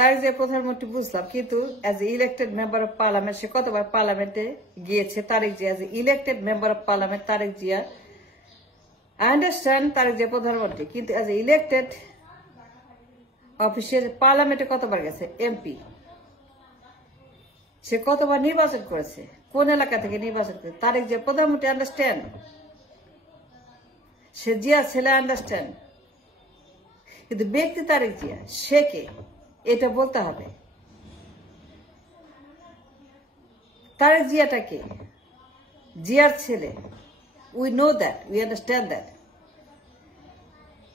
তার যে প্রধানমন্ত্রী বুঝলাম, কিন্তু as a elected member of parliament সে কতবার পার্লামেন্টে গিয়েছে Tarique Zia, as a elected member of parliament Tarique Zia. I understand Tarique Zia প্রধানমন্ত্রী, কিন্তু অ্যাজ এ ইলেক্টেড অফিসিয়াল পার্লামেন্টে কতবার গেছে এমপি, সে কতবার নির্বাচন করেছে, কোন এলাকা থেকে নির্বাচন করেছে তারেক জিয়া প্রধানমন্ত্রী। আন্ডারস্ট্যান্ড, সে জিয়া ছেলে, আন্ডারস্ট্যান্ড, কিন্তু ব্যক্তি তারেক জিয়া সে কে এটা বলতে হবে। তারেক জিয়াটা কে? জিয়ার ছেলে, we know that, we understand that,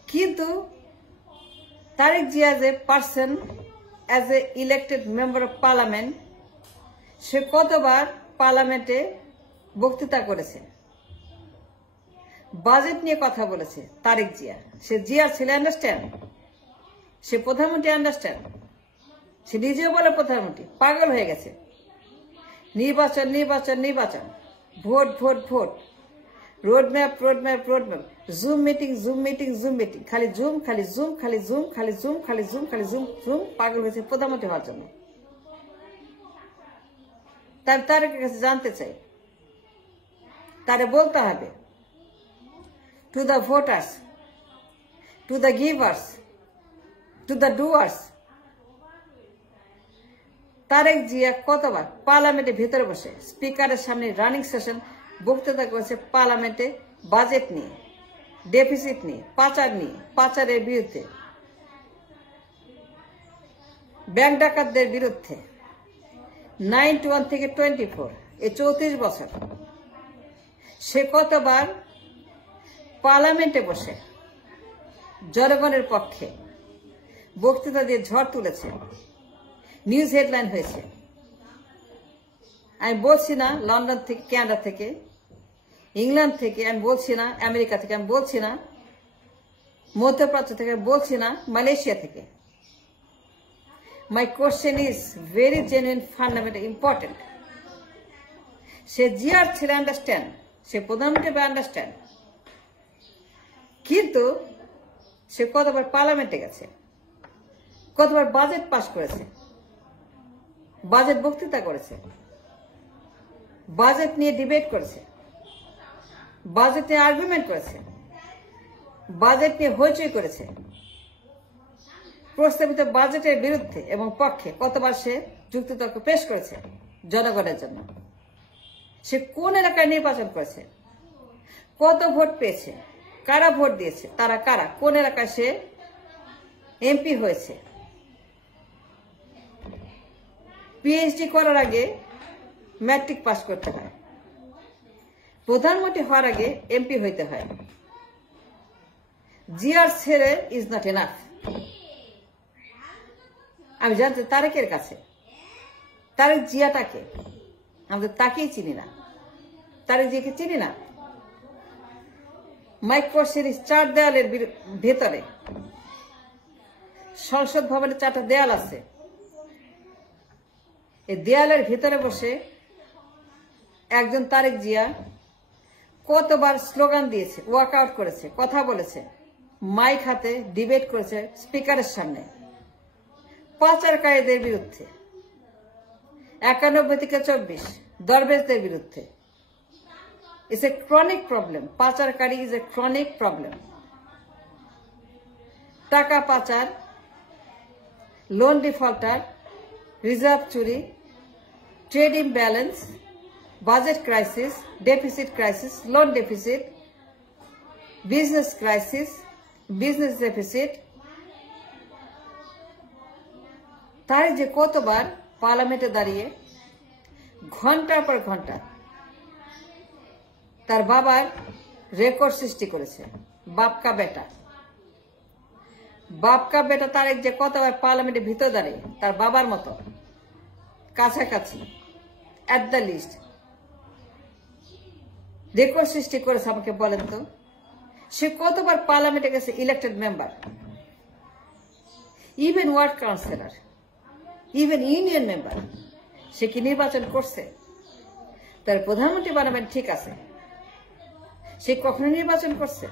কিন্তু Tarique Zia as a person, as a elected member of parliament, সে কতবার পার্লামেন্টে বক্তৃতা করেছে, বাজেট নিয়ে কথা বলেছে তারেক জিয়া। সে জিয়ার ছেলে, আন্ডারস্ট্যান্ড, সে প্রধানমন্ত্রী, আন্ডারস্ট্যান্ড, সে নিজেও বলে প্রধানমন্ত্রী, পাগল হয়ে গেছে। নির্বাচন নির্বাচন নির্বাচন, vote vote vote, roadmap roadmap roadmap, zoom meeting zoom meeting zoom meeting, খালি জুম খালি জুম খালি জুম খালি জুম খালি জুম খালি জুম জুম, পাগল হয়েছে প্রধানমন্ত্রী হওয়ার জন্য। তার তারেকের কাছে জানতে চাই, তারে বলতে হবে to the voters, to the givers, to the doers, Tarique Zia কতবার পার্লামেন্টের ভিতরে বসে স্পিকারের সামনে রানিং সেশন বক্তৃতা করেছে পার্লামেন্টে বাজেট নিয়ে, ডেফিসিট নিয়ে, পাচার নিয়ে, পাচারের বিরুদ্ধে, ব্যাংক ডাকাতদের বিরুদ্ধে, 91 থেকে 24 এই 34 বছর সে কতবার পার্লামেন্টে বসে জনগণের পক্ষে বক্তৃতা দিয়ে ঝড় তুলেছে, নিউজ হেডলাইন হয়েছে। আমি বলছি না লন্ডন থেকে, কানাডা থেকে, ইংল্যান্ড থেকে, আমি বলছি না আমেরিকা থেকে, আমি বলছি না মধ্যপ্রাচ্য থেকে, বলছি না মালয়েশিয়া থেকে। My question is very genuine, fundamental, important. সে জিয়ার ছেলে, আন্ডারস্ট্যান্ড, সে প্রধানমন্ত্রী আন্ডারস্ট্যান্ড, কিন্তু সে কতবার পার্লামেন্টে গেছে, কতবার বাজেট পাশ করেছে, বাজেট বক্তৃতা করেছে, বাজেট নিয়ে ডিবেট করেছে, বাজেট নিয়ে আর্গুমেন্ট করেছে, বাজেট নিয়ে হইচই করেছে, প্রস্তাবিত বাজেটের বিরুদ্ধে এবং পক্ষে কতবার সে যুক্তিতর্ক পেশ করেছে জনগণের জন্য। সে কোন এলাকায় নির্বাচন করেছে, কত ভোট পেয়েছে, কারা ভোট দিয়েছে, তারা কারা, কোন এলাকায় সে এমপি হয়েছে। পিএইচডি করার আগে ম্যাট্রিক পাস করতে হয়, প্রধানমন্ত্রী হওয়ার আগে এমপি হইতে হয়। জিয়ার ছেলে ইজ নট এনাফ। আমি জানতে তারেকের কাছে, তারেক জিয়াটাকে আমরা তাকেই চিনি না, তারেক জিয়াকে চিনি না। মাইক্রো সিরিজ 4 দেয়ালের ভেতরে, সংসদ ভবনের 4টা দেয়াল আছে, এই দেয়ালের ভিতরে বসে একজন তারেক জিয়া কতবার স্লোগান দিয়েছে, ওয়ার্কআউট করেছে, কথা বলেছে, মাইক হাতে ডিবেট করেছে স্পিকারের সামনে পাচারকারীদের বিরুদ্ধে, 91 থেকে 24 দরবেশদের বিরুদ্ধে। ইটস এ ক্রনিক প্রবলেম, পাচারকারী ইজ এ ক্রনিক প্রবলেম। টাকা পাচার, লোন ডিফল্টার, রিজার্ভ চুরি, trade imbalance, budget crisis, deficit crisis, loan deficit, business crisis, business deficit. তার যে কতবার পার্লামেন্টে দাঁড়িয়ে ঘন্টার পর ঘন্টা তার বাবার রেকর্ড সৃষ্টি করেছে। বাপকা বেটা, বাপকা বেটা তারেক যে কতবার পার্লামেন্টের ভিতর দাঁড়িয়ে তার বাবার মতো কাছাকাছি অ্যাট দ্য লিস্ট রেকর্ড সৃষ্টি করেছে। আমাকে বলেন তো, সে কতবার পার্লামেন্টে গেছে elected member, even ward councillor, even union member, সে কি নির্বাচন করছে? তার প্রধানমন্ত্রী বানাবেন ঠিক আছে, সে কখনো নির্বাচন করছে?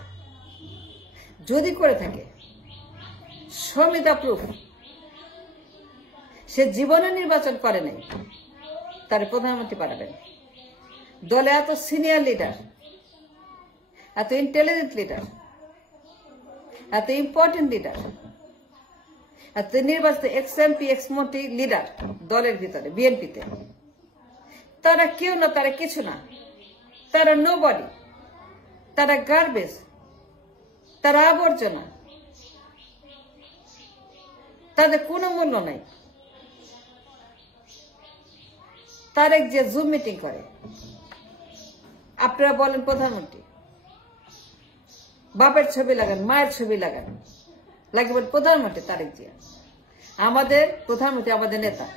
যদি করে থাকে শো মি দ্য প্রুফ। সে জীবনে নির্বাচন করে নাই, তার প্রধানমন্ত্রী পাঠাবেন। দলে এত সিনিয়র লিডার, এত ইন্টেলিজেন্ট লিডার, এত ইম্পর্টেন্ট লিডার, এত নির্বাচিত এক্স এমপি এক্স মন্ত্রী লিডার দলের ভিতরে বিএনপিতে, তারা কেউ না, তারা কিছু না, তারা নোবডি, তারা গার্বেজ, তারা আবর্জনা, তাদের কোনো মূল্য নাই। তারেক যে জুম মিটিং করে, আপনারা বলেন প্রধানমন্ত্রী, বাপের ছবি লাগান, মায়ের ছবি লাগান, লাগবে প্রধানমন্ত্রী তারেক জিয়া, আমাদের প্রধানমন্ত্রী, আমাদের নেতা।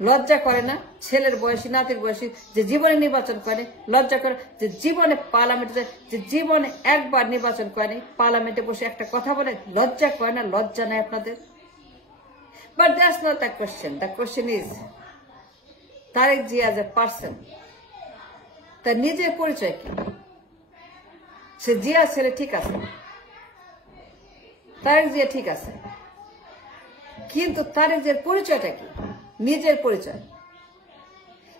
লজ্জা করে না? ছেলের বয়সী, নাতির বয়সী যে জীবনে নির্বাচন করে, লজ্জা করে যে জীবনে পার্লামেন্টে, যে জীবনে একবার নির্বাচন করেনি, পার্লামেন্টে বসে একটা কথা বলে লজ্জা করে না? লজ্জা নেই আপনাদের? But that's not the question. The question is Tarique Zia as a person, তার নিজের পরিচয় কি? সে জিয়া ছেলে ঠিক আছে, তারেক জিয়া ঠিক আছে, কিন্তু তারেক জিয়ার পরিচয়টা কি? নিজের পরিচয়,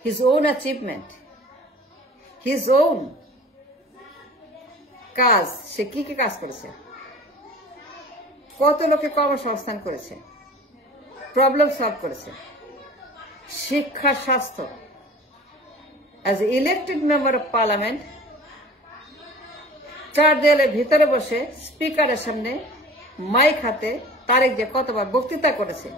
his own achievement, his own কাজ। সে কি কি কাজ করেছে, কত লোকে কর্মসংস্থান করেছে, প্রবলেম সলভ করেছে, শিক্ষা, স্বাস্থ্য। As a elected member of parliament, চার দেয়ালের ভিতরে বসে স্পিকারের সামনে মাইক হাতে তারেক যে কতবার বক্তৃতা করেছে,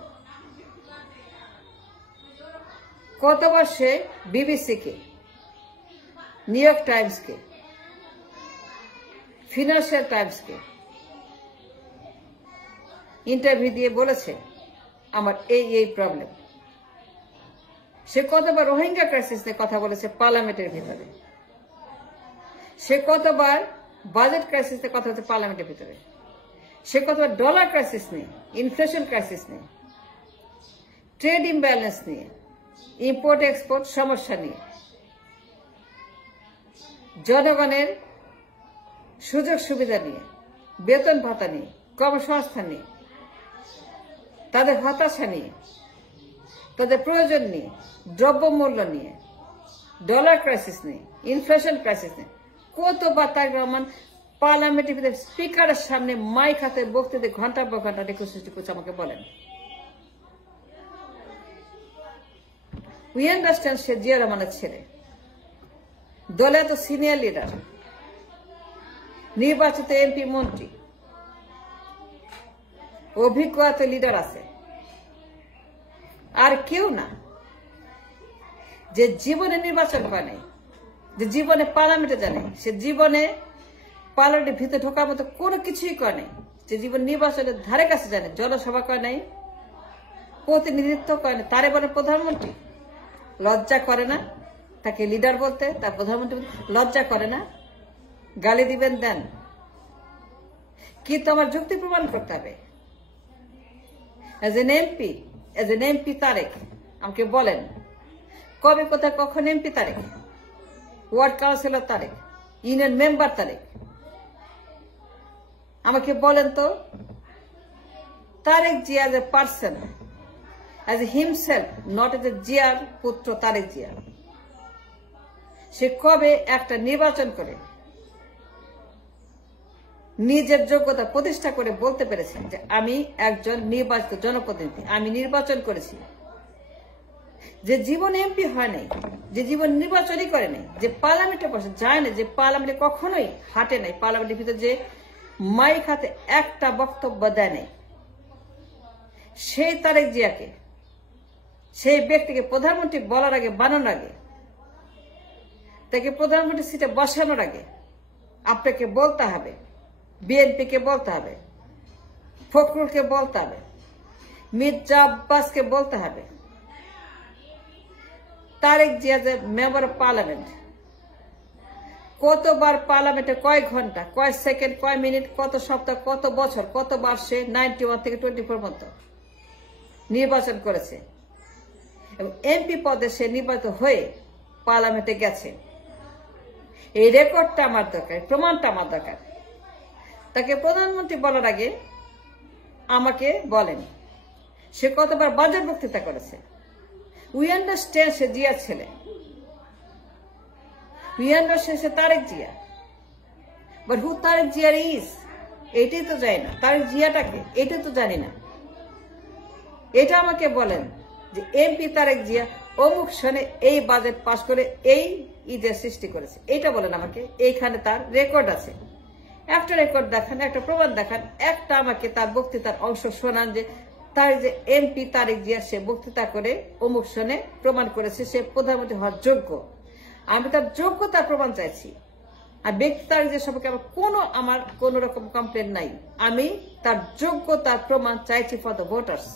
কতবার সে বিবিসিকে, নিউ ইয়র্ক টাইমসকে, ফিনান্সিয়াল টাইমসকে ইন্টারভিউ দিয়ে বলেছে আমার এই প্রবলেম। সে কতবার রোহিঙ্গা ক্রাইসিস নিয়ে কথা বলেছে পার্লামেন্টের ভিতরে, সে কতবার বাজেট ক্রাইসিস নিয়ে কথা হচ্ছে পার্লামেন্টের ভিতরে, সে কতবার ডলার ক্রাইসিস নিয়ে, ইনফ্লেশন ক্রাইসিস নিয়ে, ট্রেড ইমব্যালেন্স নিয়ে, ইম্পোর্ট এক্সপোর্ট সমস্যা নিয়ে, জনগণের সুযোগ সুবিধা নিয়ে, বেতন ভাতা নিয়ে, কর্মসংস্থান নিয়ে, তাদের হতাশা নিয়ে, তাদের প্রয়োজন নিয়ে, দ্রব্যমূল্য নিয়ে, ডলার ক্রাইসিস নিয়ে, ইনফ্লেশন ক্রাইসিস নিয়ে কতবার তারেক রহমান পার্লামেন্টের ভিতরে স্পিকারের সামনে মাইক হাতে বক্তৃতা ঘন্টার পর ঘন্টা রিকোয়েস্ট করছে। আমাকে বলেন, উই আন্ডারস্ট্যান্ড সে জিয়া রহমানের ছেলে, দলে এত সিনিয়র লিডার, নির্বাচিত এমপি মন্ত্রী, অভিজ্ঞ এত লিডার আছে, আর কেউ না যে জীবনে নির্বাচন করে নাই, যে জীবনে পার্লামেন্টে জানে, সে জীবনে পার্লামেন্টের ভিতরে ঢোকার মতো কোনো কিছুই করে নাই, যে জীবন নির্বাচনের ধারে কাছে জানে, জনসভা করে নাই, প্রতিনিধিত্ব করে না, তারে বলে প্রধানমন্ত্রী। লজ্জা করে না তাকে লিডার বলতে, তার প্রধানমন্ত্রী লজ্জা করে না? গালি দিবেন দেন, কিন্তু আমার যুক্তি প্রমাণ করতে হবে। এজ এন এমপি তারেক আমাকে বলেন, কবে কোথায় কখন MP Tarique, ward councillor Tarique, union member Tarique, আমাকে বলেন তো Tarique Zia as a person, as himself, not as a জিয়ার পুত্র তারেক জিয়া, সে কবে একটা নির্বাচন করে নিজের যোগ্যতা প্রতিষ্ঠা করে বলতে পেরেছে যে আমি একজন নির্বাচিত জনপ্রতিনিধি, আমি নির্বাচন করেছি? যে জীবন এমপি হয় নাই, যে জীবন নির্বাচনই করে নাই, যে পার্লামেন্টে বসে যায় না, যে পার্লামেন্টে কখনোই হাঁটে নাই, পার্লামেন্টের ভিতরে যে মাইক হাতে একটা বক্তব্য দেয় নাই, সেই তারেক জিয়াকে, সেই ব্যক্তিকে প্রধানমন্ত্রী বলার আগে, বানানোর আগে, তাকে প্রধানমন্ত্রী সিটে বসানোর আগে আপনাকে বলতে হবে, বিএনপিকে বলতে হবে, ফখরুলকে বলতে হবে, মির্জা আব্বাসকে বলতে হবে, তারেক জিয়া যে মেম্বার অফ পার্লামেন্ট, কতবার পার্লামেন্টে, কয় ঘন্টা, কয় সেকেন্ড, কয় মিনিট, কত সপ্তাহ, কত বছর, কতবার সে 91 থেকে 24 পর্যন্ত নির্বাচন করেছে, এবং এমপি পদে সে নির্বাচিত হয়ে পার্লামেন্টে গেছে। এই রেকর্ডটা আমার দরকার, প্রমাণটা আমার দরকার। তাকে প্রধানমন্ত্রী বলার আগে আমাকে বলেন সে কতবার বাজেট বক্তৃতা করেছে। উই আন্ডারস্ট্যান্ড সে জিয়ার ছেলে, উই আন্ডারস্ট্যান্ড সে তারেক জিয়া, বাট হু তারেক জিয়ার ইজ এটাই তো জানি না। তারেক জিয়াটাকে এটা তো জানি না। এটা আমাকে বলেন যে এমপি তারেক জিয়া অমুক সনে এই বাজেট পাশ করে এই ঈদের সৃষ্টি করেছে, এটা বলেন আমাকে। এইখানে তার রেকর্ড আছে, একটা রেকর্ড দেখান, একটা প্রমাণ দেখান, একটা আমাকে তার বক্তৃতার অংশ শোনান যে তার যে এমপি তারেক জিয়া সে বক্তৃতা করে অমুক সনে প্রমাণ করেছে সে প্রধানমন্ত্রী হওয়ার যোগ্য। আমি তার যোগ্যতার প্রমাণ চাইছি। আর ব্যক্তি তারেক জিয়া সম্পর্কে আমার কোনো রকম কমপ্লেন নাই। আমি তার যোগ্যতার প্রমাণ চাইছি ফর দ্য ভোটার্স।